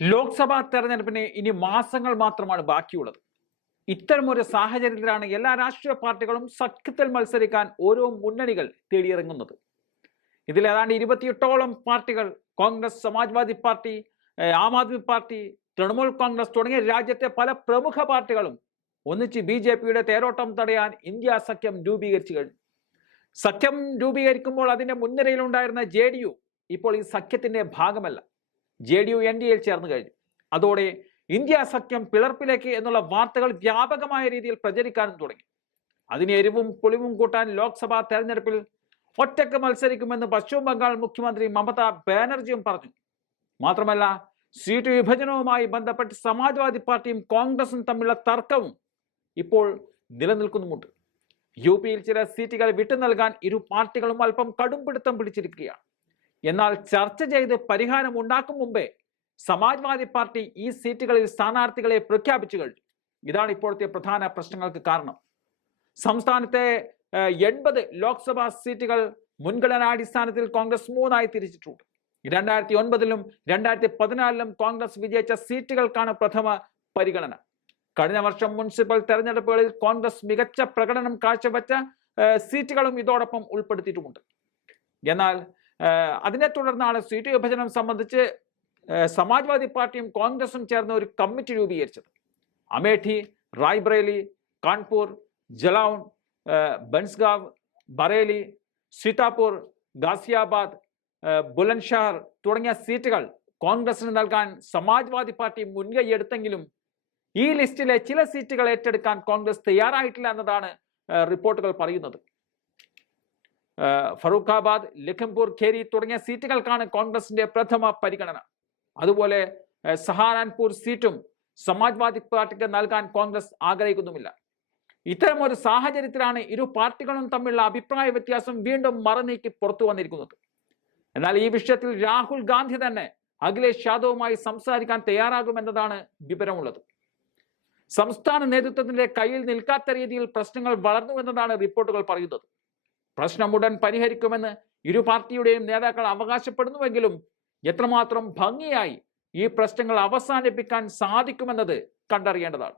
ലോക്സഭാ തെരഞ്ഞെടുപ്പിന് ഇനി മാസങ്ങൾ മാത്രമാണ് ബാക്കിയുള്ളത്. ഇത്തരമൊരു സാഹചര്യത്തിലാണ് എല്ലാ രാഷ്ട്രീയ പാർട്ടികളും സഖ്യത്തിൽ മത്സരിക്കാൻ ഓരോ മുന്നണികൾ തേടിയിറങ്ങുന്നത്. ഇതിൽ ഏതാണ്ട് ഇരുപത്തിയെട്ടോളം പാർട്ടികൾ കോൺഗ്രസ് സമാജ്വാദി പാർട്ടി ആം ആദ്മി പാർട്ടി തൃണമൂൽ കോൺഗ്രസ് തുടങ്ങിയ രാജ്യത്തെ പല പ്രമുഖ പാർട്ടികളും ഒന്നിച്ച് ബി ജെ പിയുടെ തേരോട്ടം തടയാൻ ഇന്ത്യ സഖ്യം രൂപീകരിച്ചു കഴിഞ്ഞു. സഖ്യം രൂപീകരിക്കുമ്പോൾ അതിന്റെ മുൻനിരയിലുണ്ടായിരുന്ന ജെ ഡി യു ഇപ്പോൾ ഈ സഖ്യത്തിന്റെ ഭാഗമല്ല. J D U N D എയിൽ ചേർന്ന് കഴിഞ്ഞു. അതോടെ ഇന്ത്യ സഖ്യം പിളർപ്പിലേക്ക് എന്നുള്ള വാർത്തകൾ വ്യാപകമായ രീതിയിൽ പ്രചരിക്കാനും തുടങ്ങി. അതിന് എരിവും പൊളിവും കൂട്ടാൻ ലോക്സഭാ തെരഞ്ഞെടുപ്പിൽ ഒറ്റയ്ക്ക് മത്സരിക്കുമെന്ന് പശ്ചിമ ബംഗാൾ മുഖ്യമന്ത്രി മമത ബാനർജിയും പറഞ്ഞു. മാത്രമല്ല സീറ്റ് വിഭജനവുമായി ബന്ധപ്പെട്ട് സമാജ്വാദി പാർട്ടിയും കോൺഗ്രസും തമ്മിലുള്ള തർക്കവും ഇപ്പോൾ നിലനിൽക്കുന്നുമുണ്ട്. യു പിയിൽ ചില സീറ്റുകൾ വിട്ടു നൽകാൻ ഇരു പാർട്ടികളും അല്പം കടുംപിടുത്തം പിടിച്ചിരിക്കുകയാണ്. എന്നാൽ ചർച്ച ചെയ്ത് പരിഹാരം ഉണ്ടാക്കും മുമ്പേ സമാജ്വാദി പാർട്ടി ഈ സീറ്റുകളിൽ സ്ഥാനാർത്ഥികളെ പ്രഖ്യാപിച്ചു കഴിഞ്ഞു. ഇതാണ് ഇപ്പോഴത്തെ പ്രധാന പ്രശ്നങ്ങൾക്ക് കാരണം. സംസ്ഥാനത്തെ എൺപത് ലോക്സഭാ സീറ്റുകൾ മുൻഗണനാടിസ്ഥാനത്തിൽ കോൺഗ്രസ് മൂന്നായി തിരിച്ചിട്ടുണ്ട്. രണ്ടായിരത്തി ഒൻപതിലും രണ്ടായിരത്തി പതിനാലിലും കോൺഗ്രസ് വിജയിച്ച സീറ്റുകൾക്കാണ് പ്രഥമ പരിഗണന. കഴിഞ്ഞ വർഷം മുനിസിപ്പൽ തെരഞ്ഞെടുപ്പുകളിൽ കോൺഗ്രസ് മികച്ച പ്രകടനം കാഴ്ചവെച്ച സീറ്റുകളും ഇതോടൊപ്പം ഉൾപ്പെടുത്തിയിട്ടുമുണ്ട്. എന്നാൽ അതിനെ തുടർന്നാണ് സീറ്റ് വിഭജനം സംബന്ധിച്ച് സമാജ്വാദി പാർട്ടിയും കോൺഗ്രസും ചേർന്ന ഒരു കമ്മിറ്റി രൂപീകരിച്ചത്. അമേഠി റായ്ബ്രേലി കാൺപൂർ ജലൗൺ ബൻസ്ഗാവ് ബറേലി സീതാപൂർ ഗാസിയാബാദ് ബുലൻഷഹർ തുടങ്ങിയ സീറ്റുകൾ കോൺഗ്രസിന് നൽകാൻ സമാജ്വാദി പാർട്ടി മുൻകൈയെടുത്തെങ്കിലും ഈ ലിസ്റ്റിലെ ചില സീറ്റുകൾ ഏറ്റെടുക്കാൻ കോൺഗ്രസ് തയ്യാറായിട്ടില്ല എന്നതാണ് റിപ്പോർട്ടുകൾ പറയുന്നത്. ഫറൂഖാബാദ് ലഖിംപൂർ ഖേരി തുടങ്ങിയ സീറ്റുകൾക്കാണ് കോൺഗ്രസിന്റെ പ്രഥമ പരിഗണന. അതുപോലെ സഹാരാൻപൂർ സീറ്റും സമാജ്വാദി പാർട്ടിക്ക് നൽകാൻ കോൺഗ്രസ് ആഗ്രഹിക്കുന്നുമില്ല. ഇത്തരം ഒരു സാഹചര്യത്തിലാണ് ഇരു പാർട്ടികളും തമ്മിലുള്ള അഭിപ്രായ വ്യത്യാസം വീണ്ടും മറനീക്കി പുറത്തു വന്നിരിക്കുന്നത്. എന്നാൽ ഈ വിഷയത്തിൽ രാഹുൽ ഗാന്ധി തന്നെ അഖിലേഷ് യാദവുമായി സംസാരിക്കാൻ തയ്യാറാകുമെന്നതാണ് വിവരമുള്ളത്. സംസ്ഥാന നേതൃത്വത്തിന്റെ കയ്യിൽ നിൽക്കാത്ത രീതിയിൽ പ്രശ്നങ്ങൾ വളർന്നുവെന്നതാണ് റിപ്പോർട്ടുകൾ പറയുന്നത്. പ്രശ്നം ഉടൻ പരിഹരിക്കുമെന്ന് ഇരു പാർട്ടിയുടെയും നേതാക്കൾ അവകാശപ്പെടുന്നുവെങ്കിലും എത്രമാത്രം ഭംഗിയായി ഈ പ്രശ്നങ്ങൾ അവസാനിപ്പിക്കാൻ സാധിക്കുമെന്നത് കണ്ടറിയേണ്ടതാണ്.